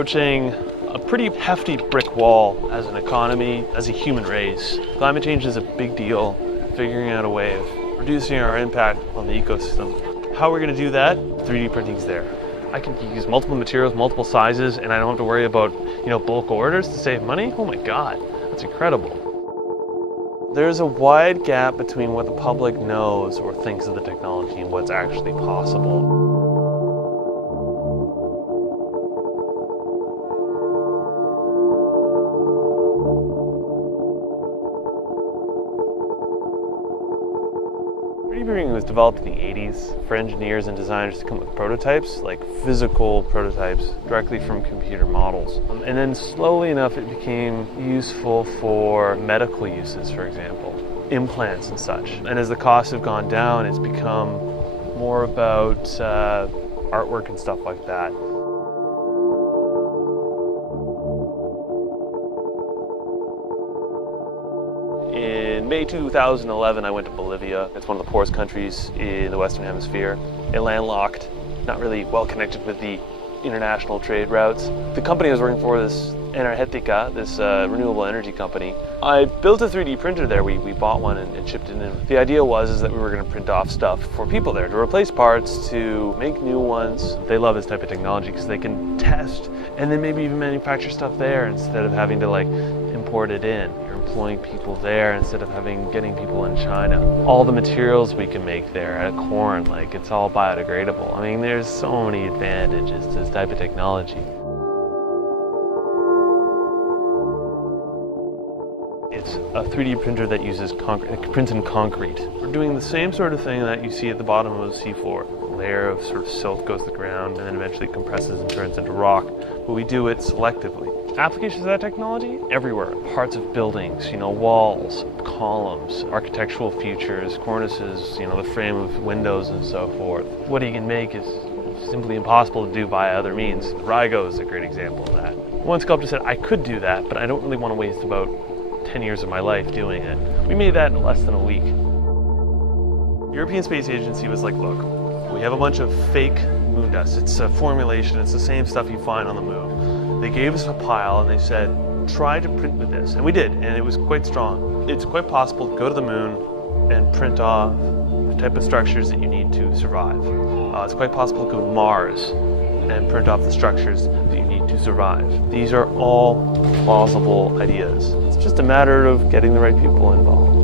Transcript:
approaching a pretty hefty brick wall as an economy, as a human race. Climate change is a big deal, figuring out a way of reducing our impact on the ecosystem. How we're going to do that? 3D printing's there. I can use multiple materials, multiple sizes, and I don't have to worry about, bulk orders to save money. Oh my God, that's incredible. There's a wide gap between what the public knows or thinks of the technology and what's actually possible. 3D printing was developed in the 80s for engineers and designers to come up with prototypes, like physical prototypes, directly from computer models. And then slowly enough it became useful for medical uses, for example, implants and such. And as the costs have gone down, it's become more about artwork and stuff like that. In May 2011, I went to Bolivia. It's one of the poorest countries in the Western Hemisphere. It landlocked, not really well connected with the international trade routes. The company I was working for, this Energetica, this renewable energy company, I built a 3D printer there. We bought one and shipped it in. The idea was that we were going to print off stuff for people there, to replace parts, to make new ones. They love this type of technology because they can test and then maybe even manufacture stuff there instead of having to import it in. Employing people there instead of getting people in China. All the materials we can make there out of corn, it's all biodegradable. I mean, there's so many advantages to this type of technology. It's a 3D printer that uses concrete, it prints in concrete. We're doing the same sort of thing that you see at the bottom of the seafloor. A layer of sort of silt goes to the ground and then eventually compresses and turns into rock, but we do it selectively. Applications of that technology? Everywhere. Parts of buildings, walls, columns, architectural features, cornices, the frame of windows and so forth. What you can make is simply impossible to do via other means. Rygo is a great example of that. One sculptor said, I could do that, but I don't really want to waste about 10 years of my life doing it. We made that in less than a week. European Space Agency was like, look, we have a bunch of fake moon dust. It's a formulation, it's the same stuff you find on the moon. They gave us a pile and they said, try to print with this. And we did, and it was quite strong. It's quite possible to go to the moon and print off the type of structures that you need to survive. It's quite possible to go to Mars and print off the structures that you need to survive. These are all plausible ideas. It's just a matter of getting the right people involved.